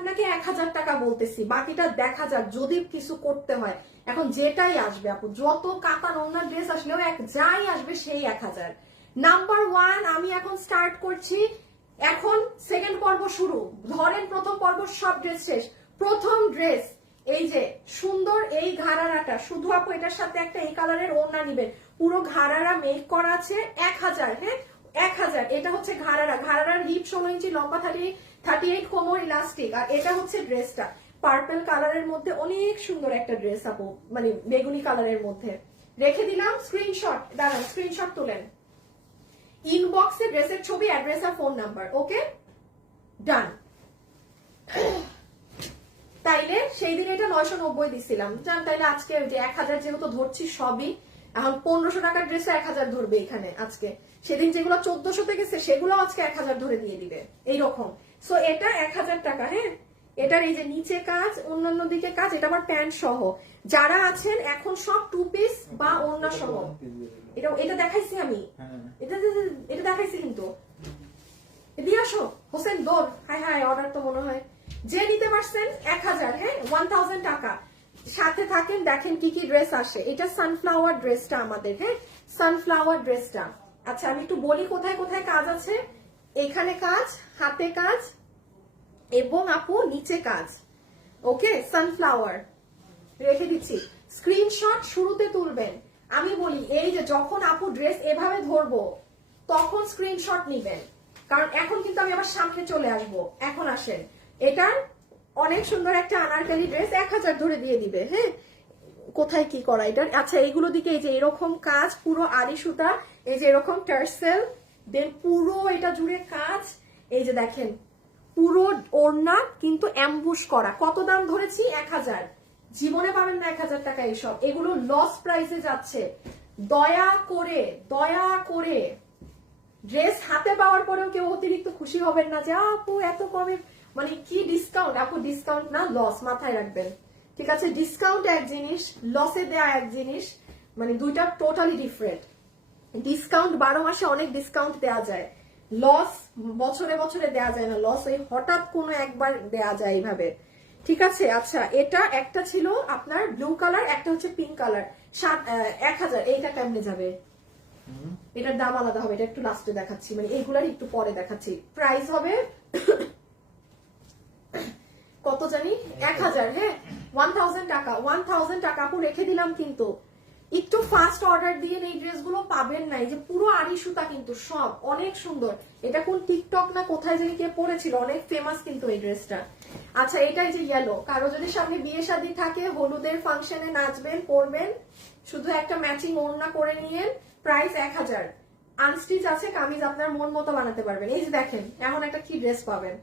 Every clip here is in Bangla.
আপনাকে 1000 টাকা বলতেছি, বাকিটা দেখা যাক যদি কিছু করতে হয়। এখন যেটাই আসবে আপু, যত কাতান ওনার ড্রেস আসলেও যাই আসবে সেই 1000। নাম্বার 1 আমি এখন স্টার্ট করছি। এখন সেকেন্ড পর্ব শুরু। ধরেন প্রথম পর্ব সব ড্রেস শেষ। প্রথম ড্রেস এই যে সুন্দর এই ঘাড়ারাটা, শুধু আপু এটার সাথে একটা এই কালারের ওড়না নিবেন, পুরো ঘাড়ারা মেক করা আছে 1000। হ্যাঁ 1000। এটা হচ্ছে ঘাড়ারা, ঘাড়ারার হিপ 16 ইঞ্চি, লম্বা 38 কোমর ইলাস্টিক। আর এটা হচ্ছে ড্রেসটা পার্পল কালারের মধ্যে, অনেক সুন্দর একটা ড্রেস আপু, মানে বেগুনি কালারের মধ্যে। রেখে দিলাম স্ক্রিনশট, দাঁড়ান স্ক্রিনশট তুলেন, ইনবক্সে ড্রেসের ছবি, অ্যাড্রেস আর ফোন নাম্বার। ওকে ডান। তাইলে সেই দিন এটা 990 দিছিলাম জান, তাইলে আজকে 1000 যেহেতু ধরছি সবই, এখন 1500 টাকার ড্রেসে 1000 ধরবে এখানে আজকে। সেদিন যেগুলো 1400 গেছে সেগুলো আজকে 1000 ধরে দিয়ে দিবে এইরকম। সো এটা 1000 টাকা। হ্যাঁ এটার এই যে নিচে কাজ, অন্যান্য দিকে কাজ, এটা আবার প্যান্ট সহ। যারা আছেন এখন সব 2 পিস বা ওড়না সহ। এটা দেখাইছি আমি, এটা দেখাইছি কিন্তু। দিয়ে আসো হোসেন দৌড়। হাই হাই অর্ডার তো মনে হয় যে নিতে পারছেন 1000। হ্যাঁ 1000 টাকা। সাথে থাকেন দেখেন কি কি ড্রেস আসে। এটা সানফ্লাওয়ার ড্রেসটা আমাদের। হ্যাঁ সানফ্লাওয়ার ড্রেসটা। আচ্ছা আমি একটু বলি কোথায় কোথায় কাজ আছে। এখানে কাজ, হাতে কাজ এবং আপু নিচে কাজ। ওকে সানফ্লাওয়ার রেখে দিচ্ছি, স্ক্রিনশট শুরুতে তুলবেন। আমি বলি এই যে যখন আপু ড্রেস এভাবে ধরবো তখন স্ক্রিনশট নিবেন, কারণ এখন কিন্তু আমি আবার সামনে চলে আসবো। এখন আসেন, এটার অনেক সুন্দর একটা আনারকলি ড্রেস 1000 ধরে দিয়ে দিবে। হ্যাঁ কোথায় কি করা এটার। আচ্ছা এইগুলো দিকে এই যে এরকম কাজ, পুরো আড়ি সুতা, এই যে এরকম টার্সেল, দেন পুরো এটা জুড়ে কাজ। এই যে দেখেন পুরো ওড়না কিন্তু অ্যাম্বুশ করা। কত দাম ধরেছি? 1000। জীবনে পাবেন না 1000 টাকা এইসব। এগুলো লস প্রাইসে যাচ্ছে। দয়া করে দয়া করে ড্রেস হাতে পাওয়ার পরেও কেউ অতিরিক্ত খুশি হবেন না যে আপু এত কমে, মানে কি ডিসকাউন্ট। আপু ডিসকাউন্ট না, লস, মাথায় রাখবেন। ঠিক আছে ডিসকাউন্ট এক জিনিস, লসে দেয়া এক জিনিস, মানে দুইটা টোটালি ডিফারেন্ট। ডিসকাউন্ট 12 মাসে অনেক ডিসকাউন্ট দেয়া যায়, লস বছরে বছরে দেয়া যায় না। লস ওই হঠাৎ কোনো একবার দেয়া যায় এইভাবে। ঠিক আছে আচ্ছা এটা একটা ছিল আপনার ব্লু কালার, একটা হচ্ছে পিঙ্ক কালার। 1000। এইটা কেমনে যাবে? এটার দাম আলাদা হবে, এটা একটু লাস্টে দেখাচ্ছি, মানে এইগুলার একটু পরে দেখাচ্ছি। প্রাইস হবে কত জানি 1000। হ্যাঁ 1000 টাকা। 1000 টাকা আপু রেখে দিলাম। কিন্তু একটু ফাস্ট অর্ডার দিয়ে এই ড্রেসগুলো পাবেন না। এই যে পুরো আড়ি সুতা কিন্তু সব অনেক সুন্দর। এটা কোন টিকটক না কোথায় জানি কে পরেছিল, অনেক ফেমাস কিন্তু এই ড্রেসটা। আচ্ছা এটা এই যে ইয়েলো, কারো যদি সামনে বিয়ে শাদী থাকে, হলুদের ফাংশনে নাচবেন পরবেন, শুধু একটা ম্যাচিং ওড়না করে নিয়ে প্রাইস 1000। আনস্টিচ আছে, কামিজ আপনার মন মতো বানাতে পারবেন। এই যে দেখেন এমন একটা কি ড্রেস পাবেন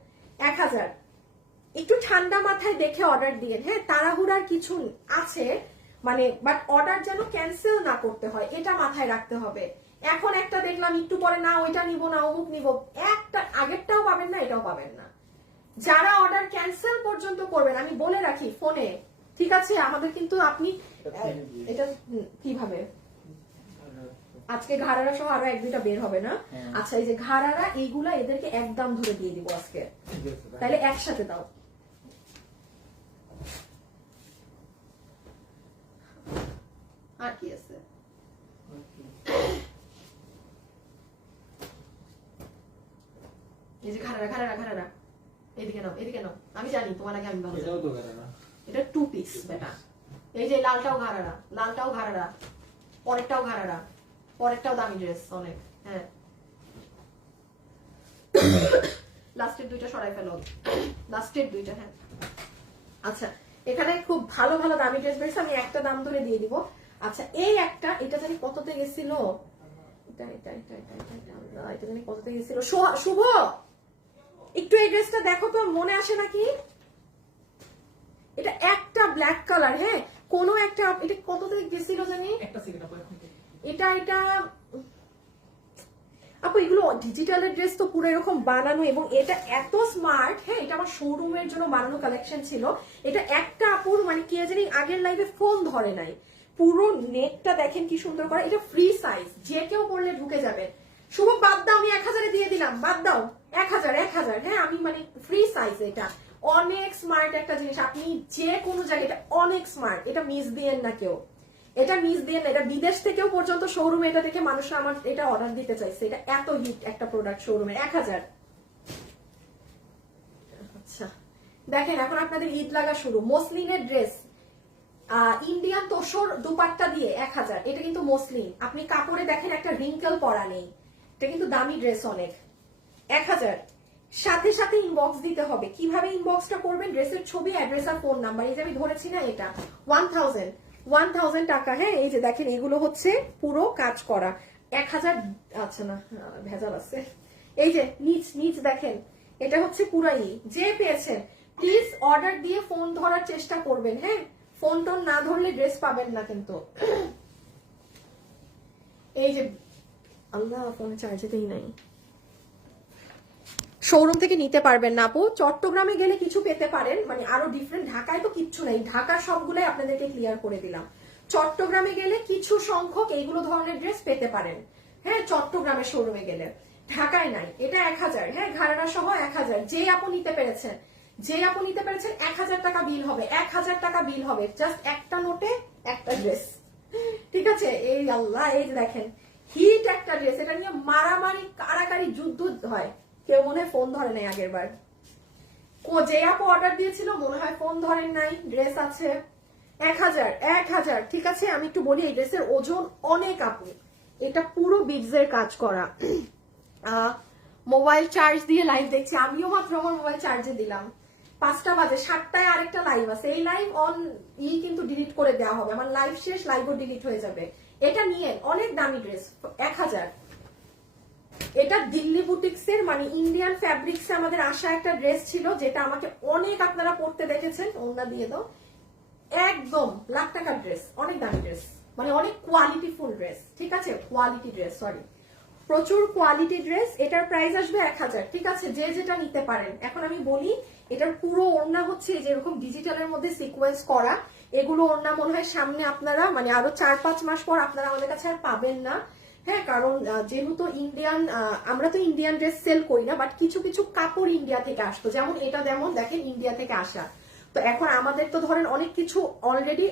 1000। একটু ঠান্ডা মাথায় দেখে অর্ডার দিয়ে। হ্যাঁ তাড়াহুড়ার কিছু আছে, মানে বাট অর্ডার যেন ক্যান্সেল না করতে হয়, এটা মাথায় রাখতে হবে। এখন একটা দেখলাম একটু পরে না ওইটা নিব না অমুক নিব, একটা আগেরটাও পাবেন না এটাও পাবেন না। যারা অর্ডার ক্যান্সেল পর্যন্ত করবেন আমি বলে রাখি ফোনে, ঠিক আছে আমাদের কিন্তু আপনি এটা কিভাবে আজকে ঘাড়ারা সহ আরো 1-2টা বের হবে না। আচ্ছা এই যে ঘাড়ারা এইগুলা এদেরকে একদম ধরে দিয়ে দিব আজকে, তাহলে একসাথে দাও। আর কি আছে এই যে ঘাড়ারা ঘাড়ারা ঘাড়ারা, এদিকে নাও এদিকে নাও, আমি জানি তোমার আগে আমি ভালো জানি। এটা 2 পিস বেটা। এই যে লালটাও ঘাড়ারা, লালটাও ঘাড়ারা, পরেরটাও ঘাড়ারা, পরেরটাও দামি ড্রেস অনেক। হ্যাঁ লাস্টের 2টা সরাই ফেলো, লাস্টের 2টা। হ্যাঁ আচ্ছা এখানে খুব ভালো ভালো দামি ড্রেস বেরিয়েছে, আমি একটা দাম ধরে দিয়ে দিব। আচ্ছা এই একটা, এটা জানি কততে গেছিল, এটা জানি কততে গেছিল। শুভ একটু এই ড্রেসটা দেখো তো, মনে আসে নাকি? এটা একটা ব্ল্যাক কালার। হ্যাঁ কোনো একটা, এটা কততে গেছিল জানি, এটা আপু এগুলো ডিজিটালের ড্রেস তো পুরো এরকম বানানো, এবং এটা এত স্মার্ট। হ্যাঁ এটা আমার শোরুমের জন্য বানানো কালেকশন ছিল। এটা একটা আপুর মানে কে জানি আগের লাইভে ফোন ধরে নাই, পুরো নেটটা দেখেন কি সুন্দর করে। এটা ফ্রি সাইজ, যে কেউ পড়লে ঢুকে যাবে। শুভ বাদ দাও, আমি 1000 দিয়ে দিলাম, বাদ দাও 1000। হ্যাঁ আমি মানে ফ্রি সাইজ, এটা অনেক স্মার্ট একটা জিনিস, আপনি যে কোনো জায়গায়, এটা অনেক স্মার্ট, এটা মিস দিয়েন না কেউ, এটা মিস দিয়েন না। এটা বিদেশ থেকেও পর্যন্ত শোরুমে এটা দেখে মানুষরা আমার এটা অর্ডার দিতে চাইছে, এটা এত হিট একটা প্রোডাক্ট শোরুমে। 1000। আচ্ছা দেখেন, এখন আপনাদের ঈদ লাগা শুরু, মসলিনের ড্রেস, ইন্ডিয়ান তোষর দুপাট্টা দিয়ে 1000। এটা কিন্তু মসলিন, আপনি কাপড়ে দেখেন একটা রিঙ্কেল পরা নেই, এটা কিন্তু দামি ড্রেস অনেক। 1000। সাথে সাথে ইনবক্স দিতে হবে। কিভাবে ইনবক্সটা করবেন? ড্রেসের ছবি, অ্যাড্রেস আর ফোন নাম্বার। এই যে আমি ধরেছি না, এটা 1000 টাকা। হ্যাঁ এই যে দেখেন, এগুলো হচ্ছে পুরো কাজ করা 1000। আচ্ছা না, ভেজাল আছে। এই যে নিচ নিচ দেখেন, এটা হচ্ছে পুরাই। যে পেয়েছেন প্লিজ অর্ডার দিয়ে ফোন ধরার চেষ্টা করবেন। হ্যাঁ, ফোন টোন না ধরলে ড্রেস পাবেন না কিন্তু। এই যে আল্লাহ, ফোনে চার্জেতেই নাই। শোরুম থেকে নিতে পারবেন না আপু, চট্টগ্রামে গেলে কিছু পেতে পারেন, মানে আরো ডিফারেন্ট। ঢাকায় তো কিচ্ছু নাই, ঢাকার সবগুলাই আপনাদেরকে ক্লিয়ার করে দিলাম। চট্টগ্রামে গেলে কিছু সংখ্যক এইগুলো ধরনের ড্রেস পেতে পারেন। হ্যাঁ, চট্টগ্রামের শোরুমে গেলে, ঢাকায় নাই। এটা 1000। হ্যাঁ, ঘাড়া সহ 1000। যে আপু নিতে পেরেছেন, 1000 টাকা বিল হবে, 1000 টাকা বিল হবে। জাস্ট একটা নোটে একটা ড্রেস, ঠিক আছে? এই আল্লাহ, এই যে দেখেন হিট একটা ড্রেস, এটা নিয়ে মারামারি কারাকারি যুদ্ধ হয়। কেউ মনে হয় ফোন ধরে নাই আগের বার, যে আপু অর্ডার দিয়েছিল মনে হয় ফোন ধরেন নাই। ড্রেস আছে 1000। ঠিক আছে, আমি একটু বলি, এই ড্রেসের ওজন অনেক আপু, এটা পুরো বিটসের কাজ করা। মোবাইল চার্জ দিয়ে লাইভ দেখছি, আমিও মাত্র আমার মোবাইল চার্জে দিলাম। 5টা বাজে, 7টায় আরেকটা লাইভ আছে। এই লাইভ অন কিন্তু ডিলিট করে দেওয়া হবে, আমার লাইভ শেষ, লাইভও ডিলিট হয়ে যাবে। এটা নিয়ে অনেক দামি ড্রেস 1000। এটা দিল্লি বুটিক্সের, মানে ইন্ডিয়ান ফ্যাব্রিক্সে আমাদের আসা একটা ড্রেস ছিল, যেটা আমাকে অনেক আপনারা পড়তে দেখেছেন। ওনা দিয়ে দাও। একদম লাখ টাকার ড্রেস, অনেক দামি ড্রেস, মানে অনেক কোয়ালিটি ফুল ড্রেস। ঠিক আছে, কোয়ালিটি ড্রেস, সরি, প্রচুর কোয়ালিটি ড্রেস। এটার প্রাইস আসবে 1000। ঠিক আছে, যে যেটা নিতে পারেন। এখন আমি বলি, এটার পুরো ওড়না হচ্ছে যেরকম ডিজিটালের মধ্যে সিকোয়েন্স করা। এগুলো ওড়না মনে হয় সামনে আপনারা, মানে আরো 4-5 মাস পর আপনারা আমাদের কাছে আর পাবেন না। হ্যাঁ, কারণ যেহেতু ইন্ডিয়ান, আমরা তো ইন্ডিয়ান ড্রেস সেল করি না, বাট কিছু কিছু কাপড় ইন্ডিয়া থেকে আসতো, যেমন এটা, যেমন দেখেন ইন্ডিয়া থেকে আসা। তো এখন আমাদের তো ধরেন অনেক কিছু অলরেডি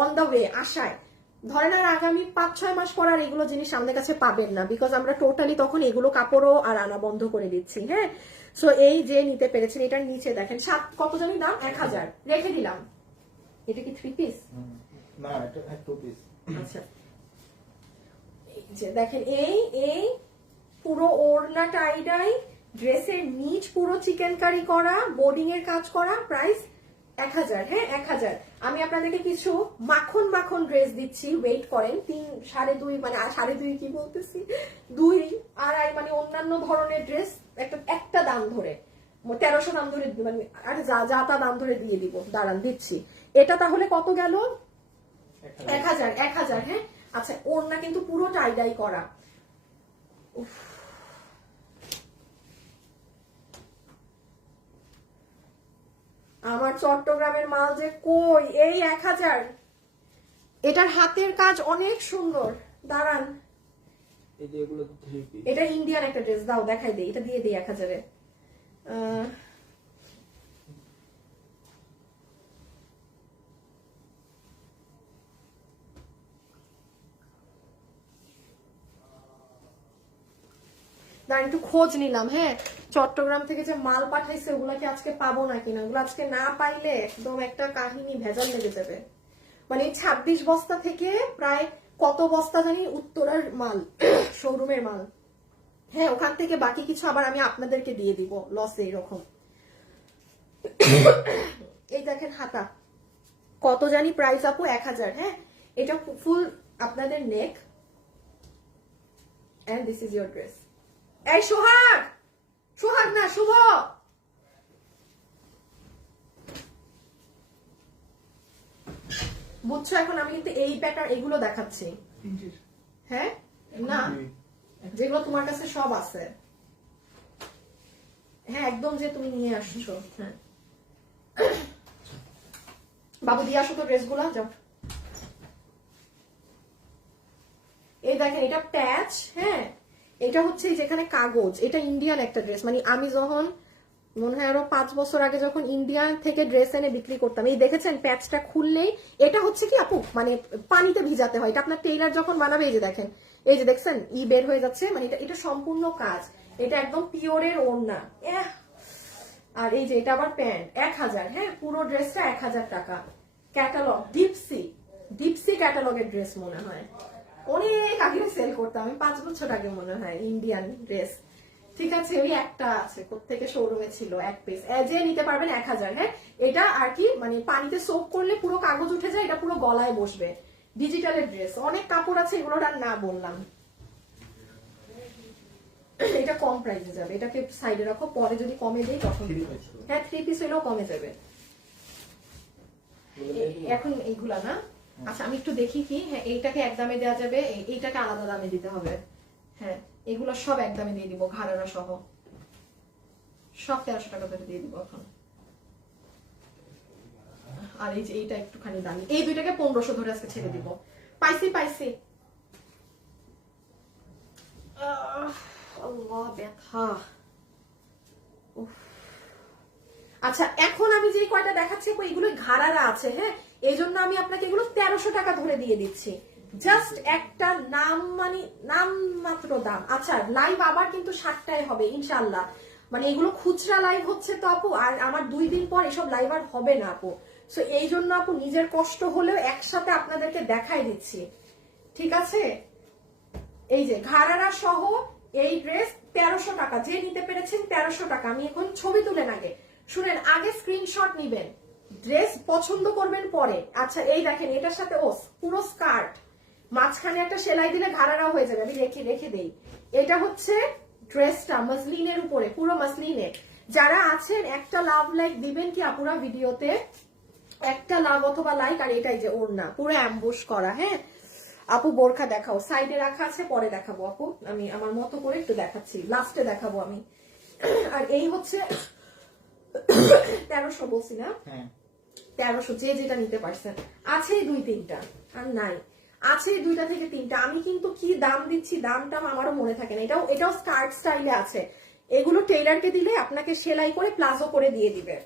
অন দা ওয়ে আসায়, ধরেন আর আগামী 5-6 মাস পর আর এগুলো জিনিস আমাদের কাছে পাবেন না, বিকজ আমরা টোটালি তখন এগুলো কাপড়ও আর আনা বন্ধ করে দিচ্ছি। হ্যাঁ, সো এই যে নিতে পেরেছেন, এটার নিচে দেখেন কত জানি দাম, 1000 রেখে দিলাম। এটা কি 3 পিস? না, এটা 2 পিস। আচ্ছা, যে দেখেন এই পুরো ওড়না টাইডাই, ড্রেসের নিচ পুরো চিকেন কারি করা, বোর্ডিং এর কাজ করা, প্রাইস 1000। হ্যাঁ, 1000। আমি আপনাদেরকে কিছু মাখন মাখন ড্রেস দিচ্ছি, ওয়েট করেন। 3-2.5, মানে 2.5 কি বলতেছি, 2-2.5, মানে অন্যান্য ধরনের ড্রেস একটা দাম ধরে 1300 দাম ধরে, মানে আর যা তা দাম ধরে দিয়ে দিব। দাঁড়ান দিচ্ছি। এটা তাহলে কত গেল? 1000। হ্যাঁ, আচ্ছা, ওড়না কিন্তু পুরো টাইডাই করা। আমার চট্টগ্রামের মাল যে কই, এই 1000। এটার হাতের কাজ অনেক সুন্দর। দাঁড়ান, এটা ইন্ডিয়ান একটা ড্রেস, দাও দেখাই দেই, এটা দিয়ে দিই 1000-এ। দাঁড়ান, একটু খোঁজ নিলাম। হ্যাঁ, চট্টগ্রাম থেকে যে মাল পাঠাইছে ওগুলাকে আজকে পাবো না কিনা, ওগুলো আজকে না পাইলে একদম একটা কাহিনী, ভেজাল লেগে যাবে। মানে 26 বস্তা থেকে প্রায় কত বস্তা জানি উত্তরার মাল, শোরুমের মাল। হ্যাঁ, ওখান থেকে বাকি কিছু আবার আমি আপনাদেরকে দিয়ে দিব লসে, এরকম। এই দেখেন হাতা, কত জানি প্রাইস আপু, 1000। হ্যাঁ, এটা ফুল আপনাদের neck, and this is your dress. এই সোহাগ, সোহাগ না, শুভ, বুঝছো? এখন আমি কিন্তু এই প্যাটার্ন এগুলো দেখাচ্ছি। হ্যাঁ, না, যেগুলো তোমার কাছে সব আছে। হ্যাঁ, একদম যে তুমি নিয়ে আসছো। হ্যাঁ, বাবু দিয়ে আসো তো ড্রেসগুলো, যাও। এই দেখেন, এটা প্যাচ। হ্যাঁ, এটা হচ্ছে যেখানে কাগজ, এটা ইন্ডিয়ান একটা ড্রেস, মানে আমি যখন মনে হয় আরো 5 বছর আগে যখন ইন্ডিয়া থেকে ড্রেস এনে বিক্রি করতাম। এই দেখেছেন প্যাচটা খুললেই এটা হচ্ছে কি আপু, মানে পানিতে ভিজাতে হয়। এটা আপনার টেইলার যখন বানাবে, এই যে দেখেন, এই যে দেখছেন বের হয়ে যাচ্ছে, মানে এটা সম্পূর্ণ কাজ, এটা একদম পিওরের ওড়না। আর এই যে এটা আবার প্যান্ট 1000, হ্যাঁ পুরো ড্রেসটা 1000 টাকা। ক্যাটালগ ডিপসি ক্যাটালগের ড্রেস মনে হয়, অনেক আগে সেল করতাম আমি, 5 বছর আগে মনে হয়, ইন্ডিয়ান ড্রেস। ঠিক আছে, ওই একটা আছে কোত্থেকে শোরুমে ছিল, এক পিস, যে নিতে পারবেন 1000। হ্যাঁ এটা আর কি, মানে পানিতে সোপ করলে পুরো কাগজ উঠে যায়, এটা পুরো গলায় বসবে। ডিজিটালের ড্রেস, অনেক কাপড় আছে, এগুলোর আর না বললাম। এটা কম প্রাইসে যাবে, এটাকে সাইডে রাখো, পরে যদি কমে দেই তখন। হ্যাঁ 3 পিস হলেও কমে যাবে। এখন এইগুলা না, আচ্ছা আমি একটু দেখি কি, হ্যাঁ এইটাকে এক দামে দেওয়া যাবে, এইটাকে আলাদা দামে দিতে হবে। হ্যাঁ এগুলো সব এক দামে দিয়ে দিব, ঘাড়ারা সহ সব 1300 টাকা করে দিয়ে দিব এখন। আর এই যে এইটা একটুখানি দামি, এই দুইটাকে 1500 ধরে আজকে ছেড়ে দিব। পাইছি আল্লাহ ব্যথা। আচ্ছা এখন আমি যে কয়টা দেখাচ্ছি এগুলো ঘাড়ারা আছে, হ্যাঁ এই জন্য আমি আপনাকে এগুলো 1300 টাকা ধরে দিয়ে দিচ্ছি। জাস্ট একটা নাম, মানে নাম মাত্র দাম। আচ্ছা লাইভ আবার কিন্তু 7টায় হবে ইনশাল্লাহ, মানে এগুলো খুচরা লাইভ হচ্ছে তো আপু, আর আমার 2 দিন পর এসব লাইভ আর হবে না আপু। সো এই জন্য আপু নিজের কষ্ট হলেও একসাথে আপনাদেরকে দেখাই দিচ্ছি, ঠিক আছে। এই যে ঘাড়ারা সহ এই ড্রেস 1300 টাকা, যে নিতে পেরেছেন 1300 টাকা। আমি এখন ছবি তুলেন, আগে শুনেন, আগে স্ক্রিনশট নিবেন, ড্রেস পছন্দ করবেন পরে। আচ্ছা এই দেখেন এটার সাথে পুরো স্কার্ট, মাঝখানে একটা সেলাই দিলে ঘাড়ারা হয়ে যাবে, আমি রেখে দেই। এটা হচ্ছে ড্রেসটা মাসলিনের উপরে, পুরো মাসলিনের। যারা আছেন একটা লাভ লাইক দিবেন কি আপুরা ভিডিওতে, একটা লাভ অথবা লাইক। আর এটাই যে ওড়না পুরো অ্যাম্বুশ করা। হ্যাঁ আপু বোরখা দেখাও, সাইডে রাখা আছে, পরে দেখাবো আপু, আমি আমার মতো করে একটু দেখাচ্ছি, লাস্টে দেখাবো আমি। আর এই হচ্ছে 1300 বলছি না, 1300, যে যেটা নিতে পারছেন। আছে 2-3টা, আর নাই, আছে 2টা থেকে 3টা। আমি কিন্তু কি দাম দিচ্ছি, দামটা আমারও মনে থাকে না। এটাও স্কার্ট স্টাইলে আছে। এগুলো টেইলারকে দিলে আপনাকে সেলাই করে প্লাজো করে দিয়ে দিবে,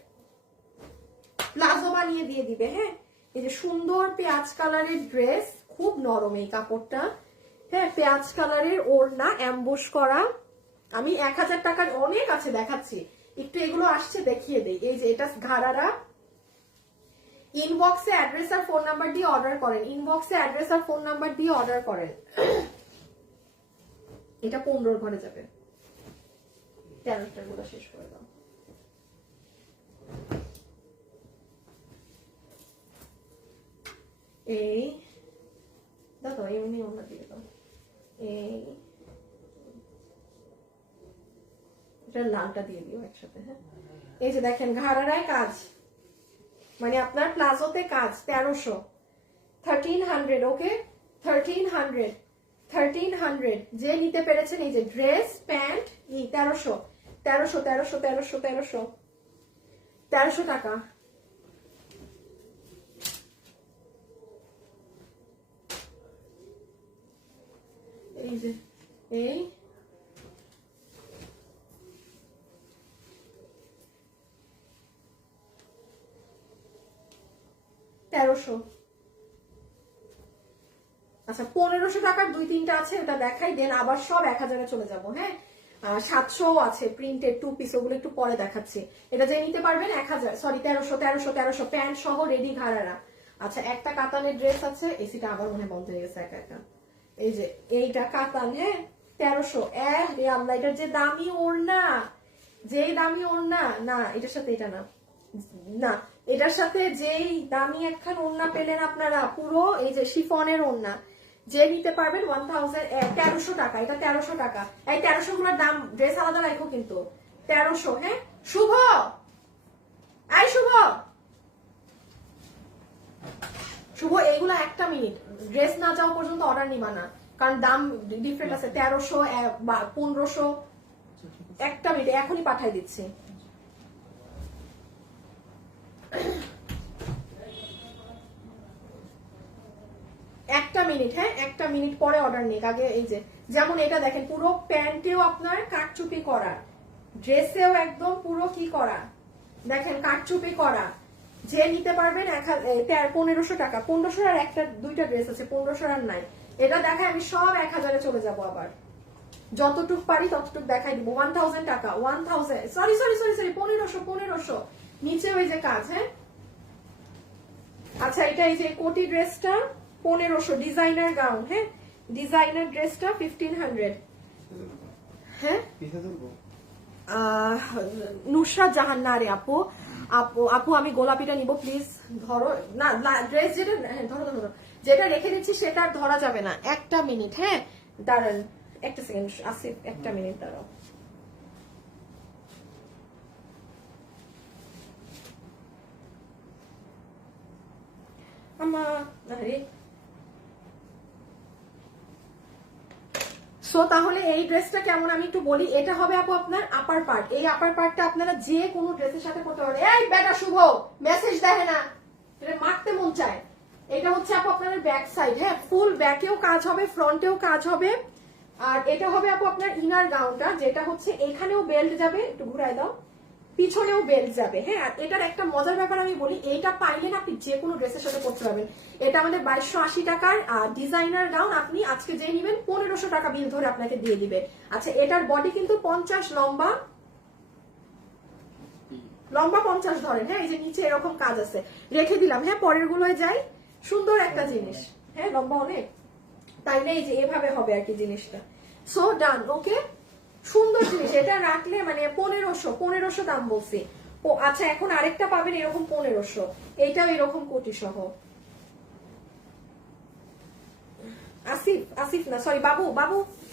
প্লাজো বানিয়ে দিয়ে দিবে। হ্যাঁ এই যে সুন্দর পেঁয়াজ কালারের ড্রেস, খুব নরম এই কাপড়টা। হ্যাঁ পেঁয়াজ কালারের ওড়না অ্যাম্বুশ করা। আমি 1000 টাকার অনেক আছে দেখাচ্ছি, একটু এগুলো আসছে দেখিয়ে দেই। এই যে এটা ঘাড়ারা, ইনবক্সে অ্যাড্রেস আর ফোন নাম্বার দিয়ে অর্ডার করেন, ইনবক্সে অ্যাড্রেস আর ফোন নাম্বার দিয়ে অর্ডার করেন। এটা 15 ঘরে যাবে। 13টার গুলো শেষ করে দাও। এই দাও এমনি ওনা দিয়ে দাও। এটা লালটা দিয়ে দিও একসাথে। হ্যাঁ এই যে দেখেন ঘাড়ারায় কাজ, মানে আপনার প্লাজোতে কাজ। 1300 ওকে, 1300 যে নিতে পেরেছেন। এই যে ড্রেস প্যান্ট 1300 টাকা। এই যে এই আচ্ছা 1500 টাকার 2-3টা আছে, ওটা দেখাই দেন, আবার সব 1000-এ চলে যাব। হ্যাঁ 700 আছে প্রিন্টেড 2 পিস, ওগুলো একটু পরে দেখাচ্ছি। এটা যে নিতে পারবেন 1000, সরি 1300 প্যান্ট সহ রেডি ঘাড়ারা। আচ্ছা একটা কাতানের ড্রেস আছে, এসিটা আবার মনে বন্ধ হয়ে গেছে একা। এই যে এইটা কাতান, হ্যাঁ 1300। রে আল্লাহ, এটার যে দামি ওড়না, না এটার সাথে এটা না এটার সাথে যেই দামি একখান ওড়না পেলেন আপনারা, পুরো এই যে শিফনের ওড়না, যে নিতে পারবেন 1300 টাকা। এটা 1300 টাকা। এই 1300 গুলোর দাম ড্রেস আলাদা রাখো কিন্তু, 1300। হ্যাঁ শুভ, শুভ এইগুলো একটা মিনিট, ড্রেস না যাওয়া পর্যন্ত অর্ডার নিবা না, কারণ দাম ডিফারেন্ট আছে। 1300 বা 1500। একটা মিনিট, এখনই পাঠাই দিচ্ছি। একটা মিনিট, হ্যাঁ একটা মিনিট পরে অর্ডার নিক। আগে এই যে যেমন এটা দেখেন, পুরো প্যান্টেও আপনার কাটচুপি করা, ড্রেসেও একদম পুরো কি করা দেখেন, কাটচুপি করা। যে নিতে পারবেন 1500 টাকা। 1500 আর একটা দুইটা ড্রেস আছে, 1500 আর নাই। এটা দেখায় আমি সব 1000-এ চলে যাব। আবার যতটুক পারি ততটুক দেখাই দিব। 1000 টাকা, 1000, সরি 1500 নিচে ওই যে কাজ। হ্যাঁ আচ্ছা, এটা এই যে কোটি ড্রেসটা 1500, ডিজাইনার গাউন। হ্যাঁ ডিজাইনার ড্রেসটা 1500। হ্যাঁ নুসরাত জাহান। না রে আপু, আপু আমি গোলাপিটা নিব প্লিজ। ধরো না ড্রেস যেটা, হ্যাঁ ধরো যেটা রেখে দিচ্ছি সেটা আর ধরা যাবে না। একটা মিনিট, হ্যাঁ দাঁড়ান একটা সেকেন্ড আসিফ, একটা মিনিট দাঁড়াও। সো তাহলে এই ড্রেসটা কেমন আমি একটু বলি। এটা হবে আপু আপনার আপার পার্ট। এই আপার পার্টটা আপনারা যে কোনো ড্রেসের সাথে করতে পারেন। এই বেটা শুভ মেসেজ দেখে না, এটা মারতে মন চায়। এটা হচ্ছে আপু আপনার ব্যাক সাইড। হ্যাঁ ফুল ব্যাকেও কাজ হবে, ফ্রন্টেও কাজ হবে। আর এটা হবে আপু আপনার ইনার গাউনটা, যেটা হচ্ছে এখানেও বেল্ট যাবে, একটু ঘুরাই দাও, পিছনেও বেল্ট যাবে। হ্যাঁ আর এটার একটা মজার ব্যাপার আমি বলি, এইটা পাইলে না আপনি যে কোনো ড্রেসের সাথে করতে পারবেন। এটা আমাদের 2280 টাকার ডিজাইনার গাউন। আপনি আজকে যে নিবেন 1500 টাকা বিল ধরে আপনাকে দিয়ে দিবে। আচ্ছা এটার বডি কিন্তু 50, লম্বা 50 ধরেন। হ্যাঁ এই যে নিচে এরকম কাজ আছে, রেখে দিলাম। হ্যাঁ পরের গুলোয় যাই। সুন্দর একটা জিনিস, হ্যাঁ লম্বা অনেক, তাই না? এই যে এভাবে হবে আর কি জিনিসটা। সো ডান, ওকে সুন্দর জিনিস। এটা রাখলে মানে 1500 দাম বলছি। আচ্ছা এখন আরেকটা পাবেন এরকম 1500, এইটাও এরকম কোটি সহ। আসিফ না সরি বাবু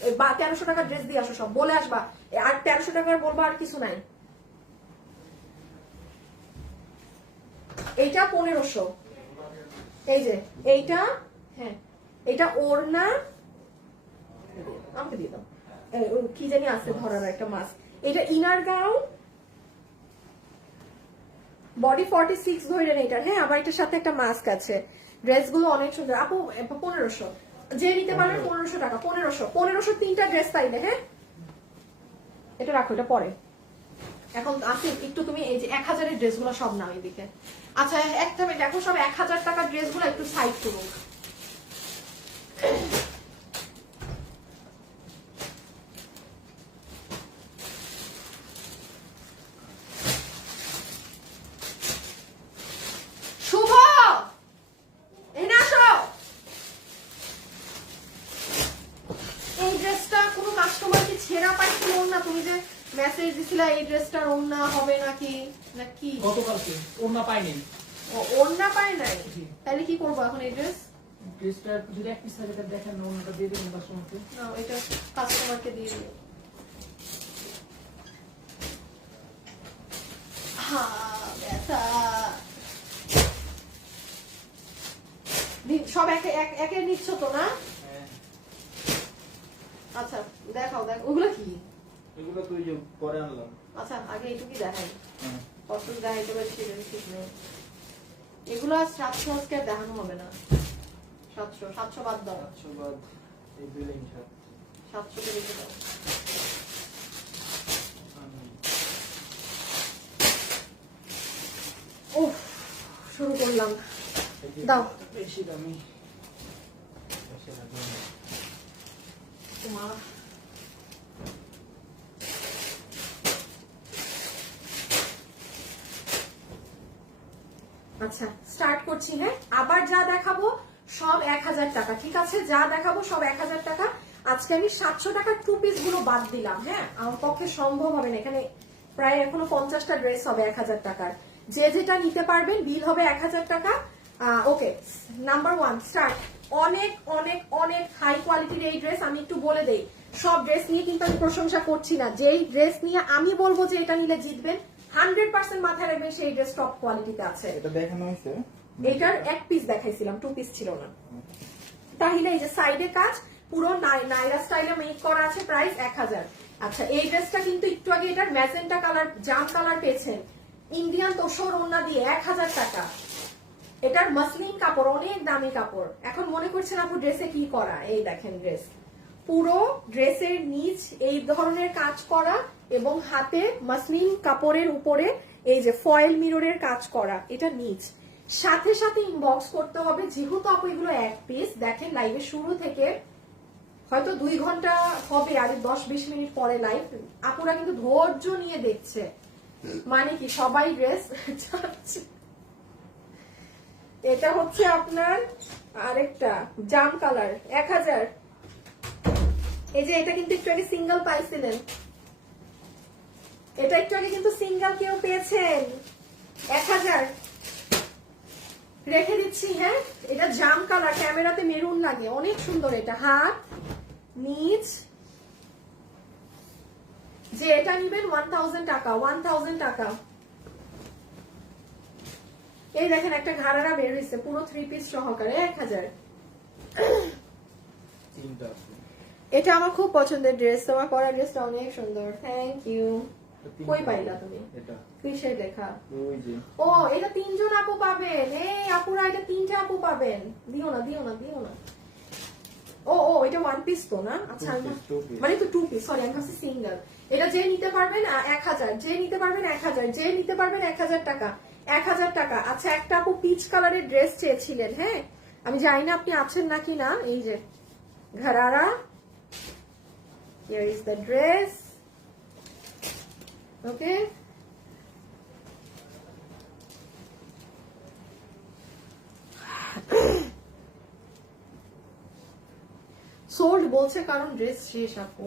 1300 টাকার ড্রেস দিয়ে আসো, সব বলে আসবা। আর 1300 টাকার বলবা, আর কিছু নাই। এইটা 1500, এই যে এইটা, হ্যাঁ এটা ওড়না, আমাকে দিয়ে দাও, কি জানি আছে ধরার একটা মাস্ক। এটা ইনার গাউন, বডি 46 ধরেন এটার। হ্যাঁ আবার এটার সাথে একটা মাস্ক আছে। ড্রেসগুলো অনেক সুন্দর আপু। 1500 যে নিতে পারবেন 1500 টাকা। 1500 তিনটা ড্রেস পাইবে। হ্যাঁ এটা রাখো, এটা পরে। এখন আসি একটু তুমি এই যে 1000-এর ড্রেসগুলো সব নাও এদিকে। আচ্ছা একটা মিনিট, এখন সব 1000 টাকার ড্রেসগুলো একটু সাইড করুন। শুভ এই না আসো। এই ড্রেসটা কোনো কাস্টমার কি ছেঁড়া পাইছিল না? তুমি যে মেসেজ দিছিলা এই ড্রেসটার ওড়না হবে নাকি নাকি গতকালকে ওড়না পাইনি। ওড়না পায় নাই, তাহলে কি করবো এখন? এই ড্রেসটা যদি এক পিস থাকে তাহলে দেখেন ওড়নাটা দিয়ে দিবেন কাস্টমারকে। না এটা কাস্টমারকে দিয়ে দিও। সব একে নিচ্ছ তো না? আচ্ছা দেখাও, ওগুলো কি? এগুলো তুই যে পরে আনলাম। আচ্ছা আগে এইটুকুই দেখাই, কত দেখাইতে পারছি ঠিক নেই। এগুলো 700 আজকে আর দেখানো হবে না। 700 বাদ দাও। 700 বাদ এই বিলিং 700 কে রেখে দাও। উফ শুরু করলাম, দাও। বেশি দামি তোমার আচ্ছা স্টার্ট করছি। হ্যাঁ আবার যা দেখাবো সব 1000 টাকা, ঠিক আছে? যা দেখাবো সব 1000 টাকা। আজকে আমি 700 টাকার 2 পিস গুলো বাদ দিলাম। হ্যাঁ আমার পক্ষে সম্ভব হবে না, এখানে প্রায় এখনো 50টা ড্রেস হবে 1000 টাকার। যে যেটা নিতে পারবেন বিল হবে 1000 টাকা। Okay number 1 start. অনেক অনেক অনেক হাই কোয়ালিটির এই ড্রেস। আমি একটু বলে দেই, সব ড্রেস নিয়ে কিন্তু আমি প্রশংসা করছি না। যেই ড্রেস নিয়ে আমি বলবো যে এটা নিলে জিতবেন 100% মাথায় রাখবেন সেই ড্রেস টপ কোয়ালিটিতে আছে। এটা দেখানো হয়েছে, এটার এক পিস দেখাইছিলাম, 2 পিস ছিল না। তাহলে এই যে সাইডে কাজ পুরো নাইরা স্টাইলে মেক করা আছে, প্রাইস 1000। আচ্ছা এই ড্রেসটা কিন্তু একটু আগে এটার ম্যাজেন্টা কালার জাম কালার পেয়েছেন, ইন্ডিয়ান তোষর ওড়না দিয়ে 1000 টাকা। এটার মাসলিন কাপড়, অনেক দামি কাপড়। এখন মনে করছেন আপু ড্রেসে কি করা, এই দেখেন ড্রেস পুরো ড্রেসের নিচ এই ধরনের কাজ করা, এবং হাতে মাসলিন কাপড়ের উপরে এই যে ফয়েল মিররের কাজ করা, এটা নিচ। সাথে সাথে ইনবক্স করতে হবে, যেহেতু আপু এগুলো এক পিস। দেখেন লাইভের শুরু থেকে হয়তো 2 ঘন্টা হবে, আর 10-20 মিনিট পরে লাইভ। আপুরা কিন্তু ধৈর্য নিয়ে দেখছে, মানে কি সবাই ড্রেস চাচ্ছে। এটা হচ্ছে আপনার আরেকটা জাম কালার, 1000। এই যে এটা কিন্তু একটু আগে সিঙ্গেল পাইছিলেন, এটা একটু আগে কিন্তু সিঙ্গেল কেউ পেয়েছেন, 1000 রেখে দিচ্ছি। হ্যাঁ, এটা জাম কালার, ক্যামেরাতে মেরুন লাগে, অনেক সুন্দর। এটা হাত নিচ। যে এটা নিবেন 1000 টাকা, 1000 টাকা। এই দেখেন একটা ঘাড়ারা বের হয়েছে পুরো 3 পিস সহকারে, 1000। তিনটা আছে। এটা আমার খুব পছন্দের ড্রেস, তোমার পরা ড্রেসটা অনেক সুন্দর, থ্যাংক ইউ। কই পাইলা তুমি? এটা কিসের দেখা? ওই যে ও, এটা 3 জন আপু পাবেন। এই আপুরা, এটা 3টে আপু পাবেন। দিও না, দিও না, দিও না। ও ও, এটা 1 পিস তো না? আচ্ছা, two piece. মানে তো 2 পিস, সরি আমি ভাবছি সিঙ্গেল। এটা যে নিতে পারবেন 1000, যে নিতে পারবেন 1000, যে নিতে পারবেন 1000 টাকা, 1000 টাকা। আচ্ছা, একটা আপু পিচ কালারের ড্রেস চেয়েছিলেন, হ্যাঁ আমি জানি না আপনি আছেন নাকি না। এই যে ঘরারা, here is the dress, okay. Sold বলছে কারণ ড্রেস শেষ আপু।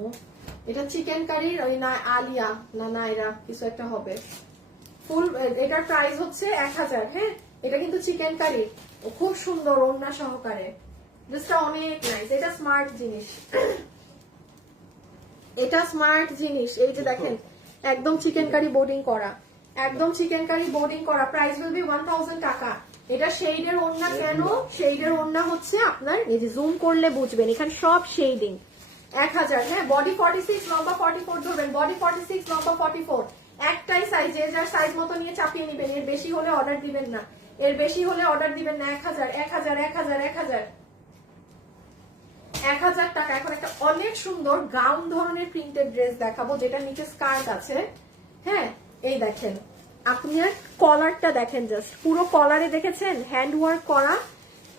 এটা চিকেন কারির ওই না আলিয়া না নাইরা কিছু একটা হবে। ফুল এটার প্রাইস হচ্ছে 1000। হ্যাঁ, এটা কিন্তু চিকেন কারি, খুব সুন্দর ওড়না সহকারে। ড্রেসটা অনেক নাইস, এটা স্মার্ট জিনিস, এটা স্মার্ট জিনিস। এই যে দেখেন একদম চিকেন কারি বোর্ডিং করা, একদম চিকেন কারি বোর্ডিং করা। প্রাইস উইল বি 1000 টাকা। এটা শেডের ওড়না। কেন শেডের ওড়না হচ্ছে আপনার, এই যে জুম করলে বুঝবেন, এখানে সব শেডিং। 1000। হ্যাঁ, বডি 46, লম্বা 44 ধরবেন, বডি 46, লম্বা 44। একটাই সাইজ, যে যার সাইজ মতো নিয়ে চাপিয়ে নিবেন। এর বেশি হলে অর্ডার দিবেন না, এর বেশি হলে অর্ডার দিবেন না। 1000, 1000, 1000, 1000, 1000 টাকা। এখন একটা অনেক সুন্দর গাউন ধরনের প্রিন্টেড ড্রেস দেখাবো, যেটা নিচে স্কার্ট আছে। হ্যাঁ, এই দেখেন আপনার কলারটা দেখেন, জাস্ট পুরো কলারে দেখেছেন হ্যান্ড ওয়ার্ক করা।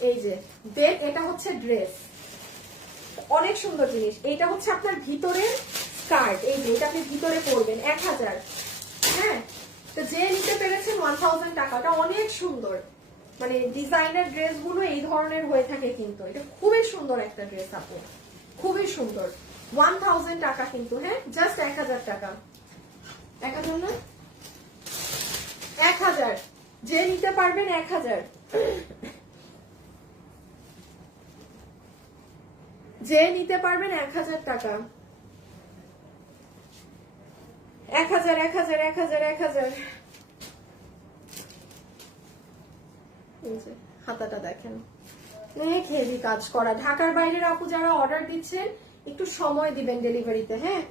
এই যে দেন এটা হচ্ছে ড্রেস, অনেক সুন্দর জিনিস। এটা হচ্ছে আপনার ভিতরের স্কার্ট, এই যে এটা আপনি ভিতরে পরবেন, 1000। হ্যাঁ, তো যে নিতে পেরেছেন 1000 টাকাটা অনেক সুন্দর। মানে ডিজাইনার ড্রেস গুলো এই ধরনের হয়ে থাকে, কিন্তু এটা খুবই সুন্দর একটা ড্রেস আপু, খুবই সুন্দর। 1000 টাকা কিন্তু। হ্যাঁ, জাস্ট 1000 টাকা। 1000 না, 1000, যে নিতে পারবেন 1000, যে নিতে পারবেন 1000 টাকা। 1000, 1000, 1000, 1000। হাতাটা দেখেন, অনেক হেভি কাজ করা। ঢাকার বাইরের আপু যারা অর্ডার দিচ্ছেন একটু সময় দিবেন ডেলিভারিতে। হ্যাঁ,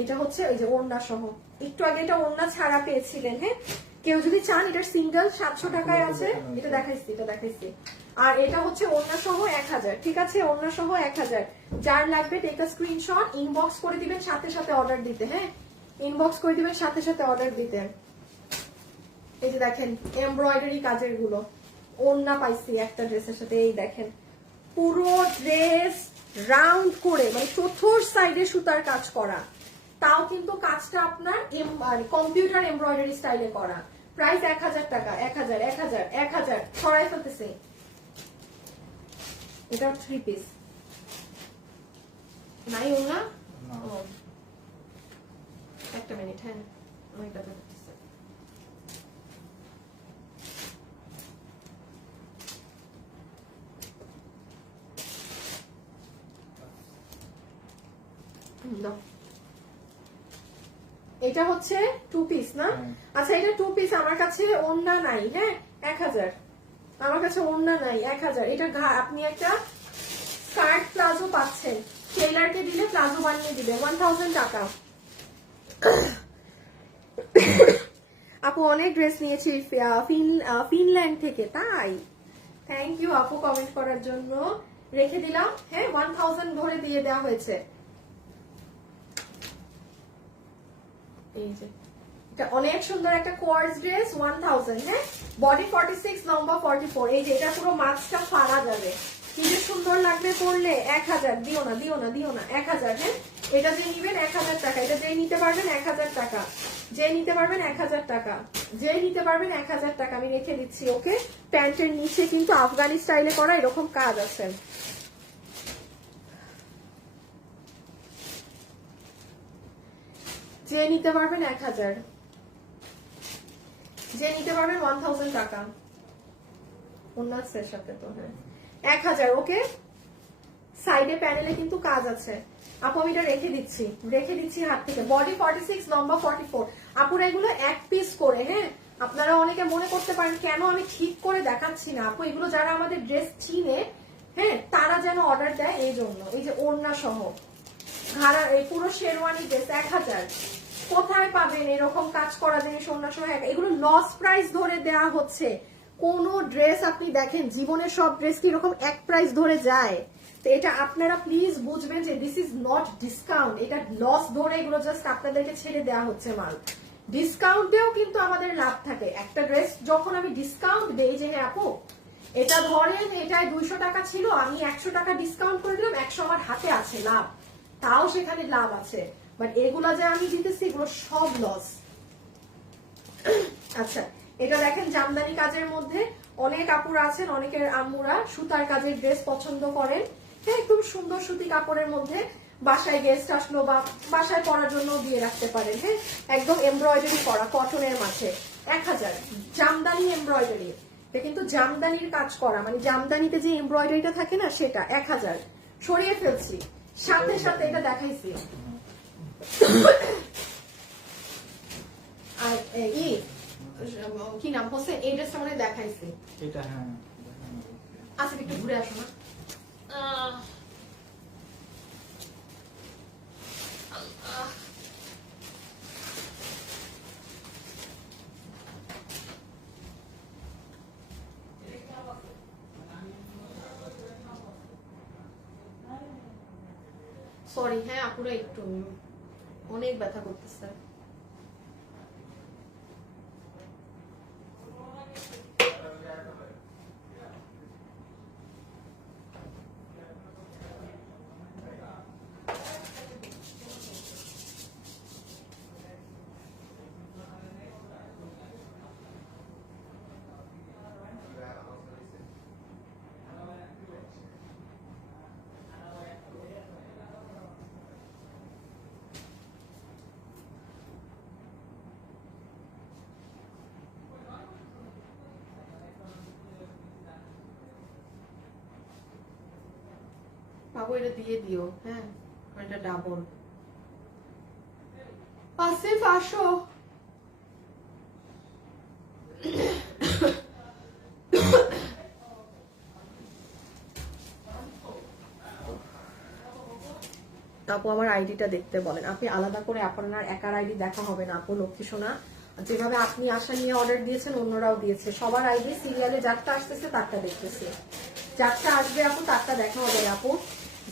এটা হচ্ছে ওই যে ওড়না সহ, একটু আগে এটা ওড়না ছাড়া পেয়েছিলেন। হ্যাঁ, কেউ যদি চান এটার সিঙ্গেল 700 টাকায় আছে, এটা দেখাইছি, এটা দেখাইছি। আর এটা হচ্ছে ওড়না সহ 1000। ঠিক আছে, ওড়না সহ 1000। যার লাগবে টেক আ স্ক্রিনশট, ইনবক্স করে দিবেন সাথে সাথে অর্ডার দিতে। হ্যাঁ, ইনবক্স করে দিবেন সাথে সাথে অর্ডার দিতে। এই যে দেখেন এমব্রয়ডারি কাজের গুলো, ওড়না পাইছি একটা ড্রেসের সাথে। এই দেখেন পুরো ড্রেস রাউন্ড করে, মানে চতুর সাইডে সুতার কাজ করা, তাও কিন্তু কাজটা আপনার কম্পিউটার এমব্রয়ডারি স্টাইলে করা। প্রাইস 1000 টাকা। 1000, 1000, 1000 ছড়াই ফেলতেছে। এটা 3 পিস নাই ওড়না। ও, একটা মিনিট। হ্যাঁ, ওইটা তো এটা হচ্ছে 2 পিস না? আচ্ছা, এটা 2 পিস। আমার কাছে ওড়না নাই। হ্যাঁ, 1000, আমার কাছে ওড়না নাই। 1000। এটা আপনি একটা স্কার্ট প্লাজো পাচ্ছেন, টেইলারকে দিলে প্লাজো বানিয়ে দিবে। 1000 টাকা। আপু অনেক ড্রেস নিয়েছি ফিনল্যান্ড থেকে, তাই থ্যাংক ইউ আপু কমেন্ট করার জন্য। রেখে দিলাম। হ্যাঁ, 1000 ধরে দিয়ে দেওয়া হয়েছে। এই যে এটা অনেক সুন্দর একটা কোয়ার্স ড্রেস 1000, হ্যাঁ বডি 46 লম্বা 44। এই যে এটা পুরো মাস্কটা ফাড়া যাবে, কি যে সুন্দর লাগবে পরলে। 1000 দিও না 1000, হ্যাঁ এটা যে নিবেন 1000 টাকা, এটা যে নিতে পারবেন 1000 টাকা, যে নিতে পারবেন 1000 টাকা, যে নিতে পারবেন 1000 টাকা আমি রেখে দিচ্ছি। ওকে, প্যান্টের নিচে কিন্তু আফগানি স্টাইলে করা এরকম কাজ আছে। যে নিতে পারবেন 1000, যে নিতে পারবেন 1000 টাকা উন্নাসের সাথে তো, হ্যাঁ 1000। ওকে, সাইডে প্যানেলে কিন্তু কাজ আছে আপু, আমি এটা রেখে দিচ্ছি হাত থেকে। বডি 46 লম্বা 44। আপুরা এগুলো এক পিস করে, হ্যাঁ আপনারা অনেকে মনে করতে পারেন কেন আমি ঠিক করে দেখাচ্ছি না আপু, এগুলো যারা আমাদের ড্রেস চিনে হ্যাঁ তারা যেন অর্ডার দেয় এই জন্য। এই যে ওড়না সহ ঘাড়া এই পুরো শেরওয়ানি ড্রেস 1000। কোথায় পাবেন এরকম কাজ করা জিনিস ওড়না সহ? এগুলো লস প্রাইস ধরে দেয়া হচ্ছে। কোন ড্রেস আপনি দেখেন জীবনের সব ড্রেস কি এরকম এক প্রাইস ধরে যায়? তো এটা আপনারা প্লিজ বুঝবেন যে দিস ইজ নট ডিসকাউন্ট, এটা লস ধরে এগুলো জাস্ট আপনাদেরকে ছেড়ে দেওয়া হচ্ছে মাল। ডিসকাউন্টেও কিন্তু আমাদের লাভ থাকে। একটা ড্রেস যখন আমি ডিসকাউন্ট দেই যে হ্যাঁ আপু এটা ধরেন এটাই 200 টাকা ছিল, আমি 100 টাকা ডিসকাউন্ট করে দিলাম, 100 আমার হাতে আছে লাভ, তাও সেখানে লাভ আছে। বাট এগুলা যে আমি দিতেছি এগুলো সব লস। আচ্ছা, এটা দেখেন জামদানি কাজের মধ্যে অনেক আপুরা আছেন, অনেকের আম্মুরা সুতার কাজের ড্রেস পছন্দ করেন, হ্যাঁ খুব সুন্দর সুতি কাপড়ের মধ্যে বাসায় গেস্ট আসলো বা বাসায় পরার জন্য দিয়ে রাখতে পারেন। হ্যাঁ একদম এমব্রয়ডারি করা কটনের মাঝে 1000। জামদানি এমব্রয়ডারি, এটা কিন্তু জামদানির কাজ করা, মানে জামদানিতে যে এমব্রয়ডারিটা থাকে না সেটা 1000। সরিয়ে ফেলছি, সাথে সাথে এটা দেখাইছি। আর কি নাম হোসেন, এই ড্রেসটা মানে দেখাইছি এটা, হ্যাঁ আচ্ছা একটু ঘুরে আসো না। সরি, হ্যাঁ আপুরা একটু অনেক ব্যথা করতেছে। বাবু এটা দিয়ে দিও, হ্যাঁ এটা ডাবল। আসিফ আসো। আপু আমার আইডিটা দেখতে বলেন, আপনি আলাদা করে আপনার একার আইডি দেখা হবে না আপু লক্ষ্মী সোনা। যেভাবে আপনি আশা নিয়ে অর্ডার দিয়েছেন অন্যরাও দিয়েছে, সবার আইডি সিরিয়ালে যারটা আসতেছে তারটা দেখতেছে, যারটা আসবে আপু তারটা দেখা হবে না আপু।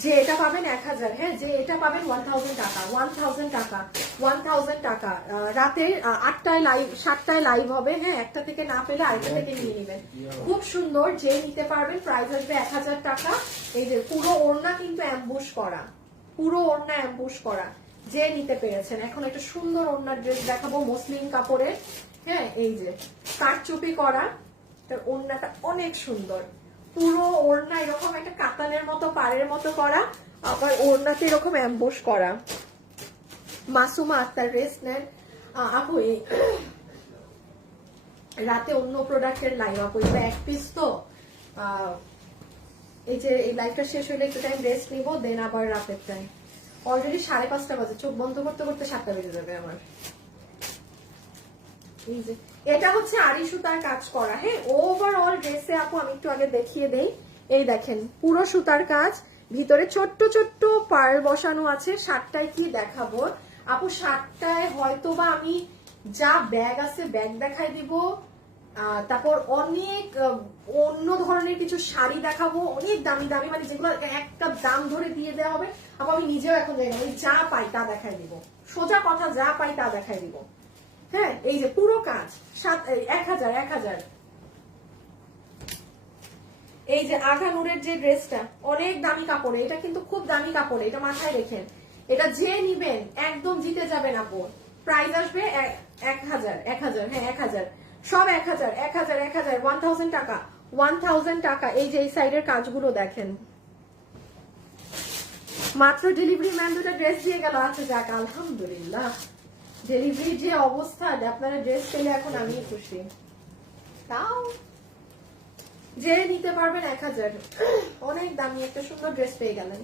যে এটা পাবেন 1000, হ্যাঁ যে এটা পাবেন 1000 টাকা, 1000 টাকা, 1000 টাকা। রাতের 8টায় লাইভ 7টায় লাইভ হবে, হ্যাঁ একটা থেকে না পেলে আরেকটা থেকে নিয়ে নেবেন। খুব সুন্দর, যে নিতে পারবেন প্রাইস আসবে 1000 টাকা। এই যে পুরো ওড়না কিন্তু অ্যাম্বুশ করা, পুরো ওড়না অ্যাম্বুশ করা, যে নিতে পেরেছেন। এখন একটা সুন্দর ওড়নার ড্রেস দেখাবো মসলিন কাপড়ের, হ্যাঁ এই যে কারচুপি করা, তার ওড়নাটা অনেক সুন্দর, পুরো ওড়না এরকম একটা কাতানের মতো পাড়ের মতো করা, আবার ওড়নাতে এরকম অ্যাম্বুশ করা। মাসুমা আক্তার ড্রেস নেন আপু। রাতে অন্য প্রোডাক্টের লাইভ আপু, এটা এক পিস তো এই যে এই লাইভটা শেষ হলে একটু টাইম রেস্ট নিবো, দেন আবার রাতের টাইম। অলরেডি 5:30 বাজে, চোখ বন্ধ করতে করতে 7টা বেজে যাবে আমার। এই যে এটা হচ্ছে আড়ি সুতার কাজ করা, হ্যাঁ ওভারঅল ড্রেসে আপু আমি একটু আগে দেখিয়ে দেই। এই দেখেন পুরো সুতার কাজ, ভিতরে ছোট্ট ছোট্ট পার্ল বসানো আছে। 7টায় কি দেখাবো আপু, 7টায় হয়তো বা আমি যা ব্যাগ আছে ব্যাগ দেখাই দিব, তারপর অনেক অন্য ধরনের কিছু শাড়ি দেখাবো, অনেক দামি দামি, মানে যেগুলো একটা দাম ধরে দিয়ে দেওয়া হবে। আপু আমি নিজেও এখন জানি না, আমি যা পাই তা দেখাই দিব। সোজা কথা, যা পাই তা দেখাই দিব। হ্যাঁ, এই যে পুরো কাজ 1000। এই যে আঘা নূরের যে ড্রেসটা অনেক দামি কাপড়ে, এটা কিন্তু খুব দামি কাপড়ে, এটা মাথায় রেখেন। এটা যে নিবেন একদম জিতে যাবেন আপু। প্রাইস আসবে 1000, হ্যাঁ 1000, সব 1000, 1000 টাকা, 1000 টাকা। এই যে এই সাইডের কাজগুলো দেখেন। মাত্র ডেলিভারি ম্যান দুটো ড্রেস দিয়ে গেল। আচ্ছা যাক, আলহামদুলিল্লাহ। ডেলিভারির যে অবস্থা, আপনারা ড্রেস পেলে এখন আমি খুশি। তাও যে নিতে পারবেন 1000, অনেক দামি একটা সুন্দর ড্রেস পেয়ে গেলেন।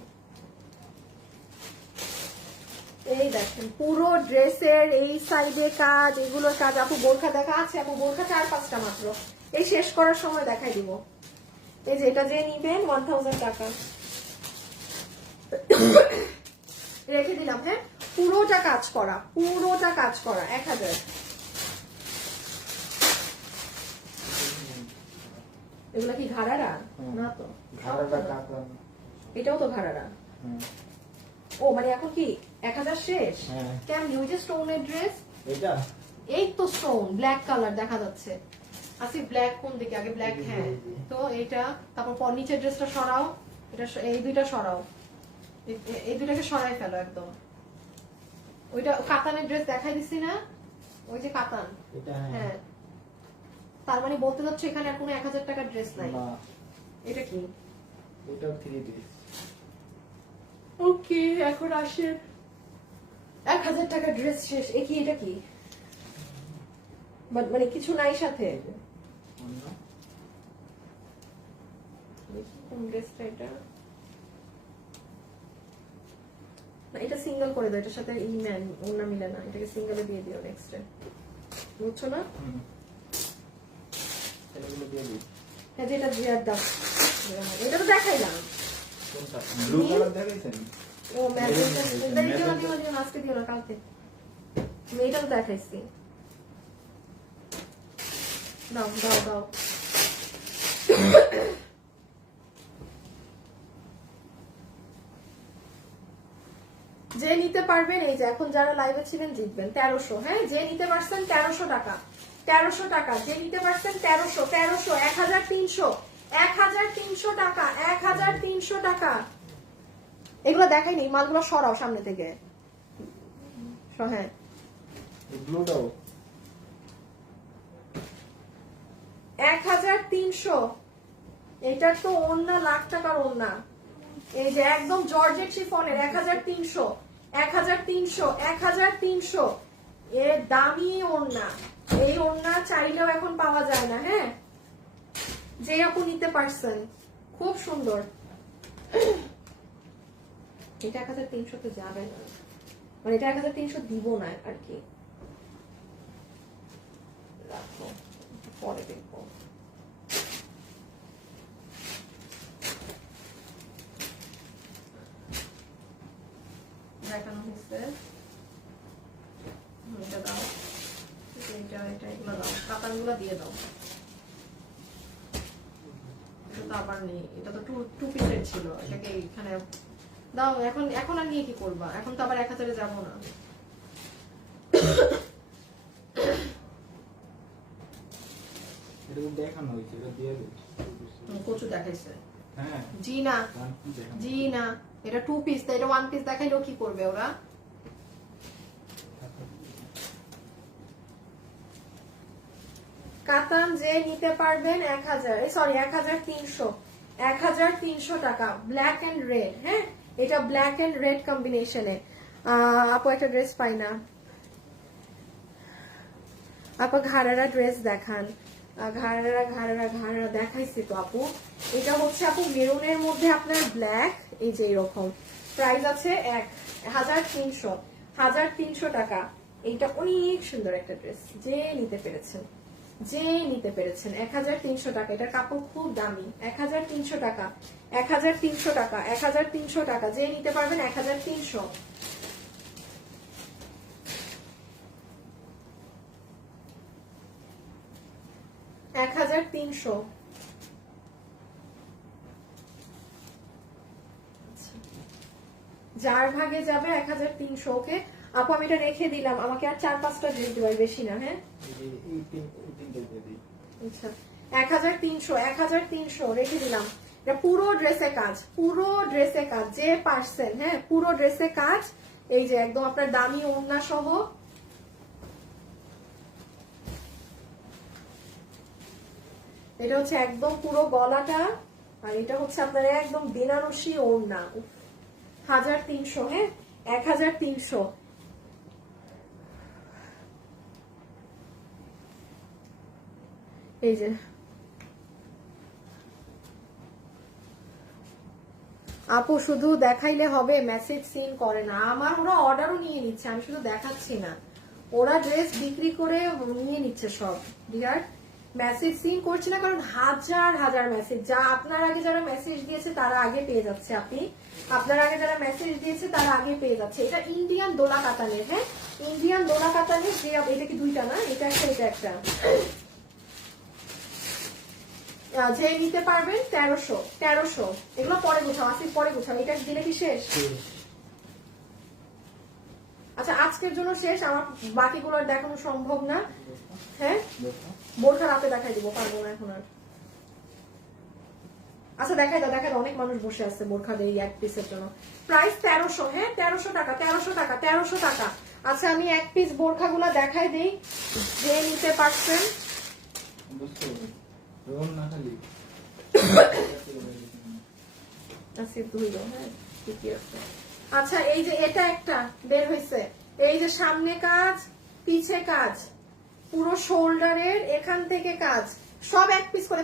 এই দেখেন পুরো ড্রেসের এই সাইডে কাজ, এগুলোর কাজ। আপু বোরখা দেখা আছে? আপু বোরখা 4-5টা মাত্র, এই শেষ করার সময় দেখাই দিব। এই যে এটা যে নিবেন 1000 টাকা রেখে দিলাম। হ্যাঁ, পুরোটা কাজ করা, 1000। এগুলা কি ঘাড়ারা? না তো, ঘাড়াটা কাতান। এটাও তো ঘাড়ারা। ও মানে এখন কি 1000 শেষ? হ্যাঁ। কেমন ওই যে স্টোনের ড্রেস? এটা এই তো স্টোন, ব্ল্যাক কালার দেখা যাচ্ছে। আসি ব্ল্যাক কোন দিকে? আগে ব্ল্যাক, হ্যাঁ। তো এইটা, তারপর নিচের ড্রেসটা সরাও, এটা এই দুইটা সরাও, এই দুইটাকে সরাই ফেলো একদম। ওইটা কাতানের ড্রেস দেখাই দিছি না, ওই যে কাতান। এটা হ্যাঁ, তার মানে বলতে যাচ্ছে এখানে আর কোনো 1000 টাকার ড্রেস নাই। না, এটা কি? এটা 3 পিস। ওকে, এখন আসে 1000 টাকার ড্রেস শেষ। এ কি? এটা কি? মানে কিছু নাই সাথে? অন্য কোন ড্রেসটা এটা? না, এটা সিঙ্গেল করে দাও, এটার সাথে অন্য মিলে না, এটাকে সিঙ্গেলে দিয়ে দিও নেক্সটে, বুঝছো না? এগুলো দিয়ে দিই। হ্যাঁ, যেটা জিয়ার দাও, এটা তো দেখাইলাম। কোনটা? ব্লু কালার দেখাইছেন? ও ম্যাজেন্টা, দিও না, আজকে দিও না, কালকে। এটা তো দেখাইছি। দাও দাও দাও। যে নিতে পারবেন, এই যে এখন যারা লাইভে ছিলেন জিতবেন 1300। হ্যাঁ, যে নিতে পারছেন 1300 টাকা, 1300 টাকা। যে নিতে পারছেন 1300, 1300, 1300 টাকা, 1300 টাকা। এগুলো দেখাই নেই, মালগুলো সরাও সামনে থেকে। হ্যাঁ, এই ব্লুটাও 1300। এটার তো ওড়না লাখ টাকার ওড়না। এই যে একদম জর্জেট শিফনের 1300, 1300। এর দামি ওড়না, এই ওড়না চাইলেও এখন পাওয়া যায় না। হ্যাঁ, যে আপু নিতে পারছেন, খুব সুন্দর। এটা 1300 তো যাবে না, মানে এটা 1300 দিব না আর কি, রাখো, পরে দেখবো। দেখানো হয়েছে, এটা দাও, এটা এগুলো দাও, কাতানগুলো দিয়ে দাও। এটা তো আবার নেই, এটা তো টু পিসের ছিল, এটাকে এখানে দাও। এখন আর নিয়ে কি করবা? এখন তো আবার 1000-এ যাবো না। এটা দেখানো হয়েছে, এটা দিয়ে দিই। কচু দেখাইছে? হ্যাঁ, জি না, দেখানো। জি না, এটা 2 পিস, তাই এটা 1 পিস দেখাইলেও কি করবে ওরা? কাতান যে নিতে পারবেন 1000, সরি 1300, 1300 টাকা, ব্ল্যাক এন্ড রেড। হ্যাঁ, এটা ব্ল্যাক এন্ড রেড কম্বিনেশনে। আপু একটা ড্রেস পাই না, আপু ঘাড়ারা ড্রেস দেখান। ঘাড়ারা দেখাইছি তো আপু। এটা হচ্ছে আপু মেরুনের মধ্যে আপনার ব্ল্যাক, এই যে এরকম। প্রাইস আছে 1300 টাকা। এইটা অনেক সুন্দর একটা ড্রেস, যে নিতে পেরেছেন 1300 টাকা। এটার কাপড় খুব দামি। 1300 টাকা, 1300 টাকা, 1300 টাকা। যে নিতে পারবেন 1300। যার ভাগে যাবে 1300। ওকে, আপু আমি এটা রেখে দিলাম, আমাকে আর 4-5টা ড্রেস দিতে পারি, বেশি না। হ্যাঁ এই তিনটা দিয়ে দিই। আচ্ছা 1300 রেখে দিলাম। এটা পুরো ড্রেসে কাজ, পুরো ড্রেসে কাজ, যে পারছেন, হ্যাঁ পুরো ড্রেসে কাজ। এই যে একদম আপনার দামি ওড়না সহ, এটা হচ্ছে একদম পুরো গলাটা, আর এটা হচ্ছে আপনার একদম বেনারসি ওড়না। 1300, হ্যাঁ 1300। এই যে আপু শুধু দেখাইলে হবে, মেসেজ সিন করে না। আমার ওরা অর্ডারও নিয়ে নিচ্ছে, আমি শুধু দেখাচ্ছি না, ওরা ড্রেস বিক্রি করে নিয়ে নিচ্ছে সব। ডিয়ার মেসেজ সিন করছি না, কারণ হাজার হাজার মেসেজ, যা আপনার আগে যারা মেসেজ দিয়েছে তারা আগে পেয়ে যাচ্ছে। আপনি আপনার আগে যারা মেসেজ দিয়েছে তারা আগে পেয়ে যাচ্ছে। এটা ইন্ডিয়ান দোলা কাতানের, হ্যাঁ ইন্ডিয়ান দোলা কাতানের। যে এটা কি দুইটা না, এটা একটা এটা একটা, যে নিতে পারবেন 1300। এগুলো পরে গুছাও, আসিফ পরে গুছাও। এটা দিলে কি শেষ? আচ্ছা আজকের জন্য শেষ, আমার বাকিগুলো আর দেখানো সম্ভব না। হ্যাঁ বোরখা রাতে দেখাই দিব, পারবো না এখন আর। আচ্ছা দেখাই দাও, অনেক মানুষ বসে আছে বোরখা দিয়ে এক পিসের জন্য। প্রাইস 1300, হ্যাঁ 1300 টাকা, 1300 টাকা। আচ্ছা আমি এক পিস বোরখা গুলা দেখাই দেই, যে নিতে পারছেন। আচ্ছা এই যে এটা একটা বের হয়েছে, এই যে সামনে কাজ পিছে কাজ, পুরো শোল্ডারের এখান থেকে কাজ, সব এক পিস করে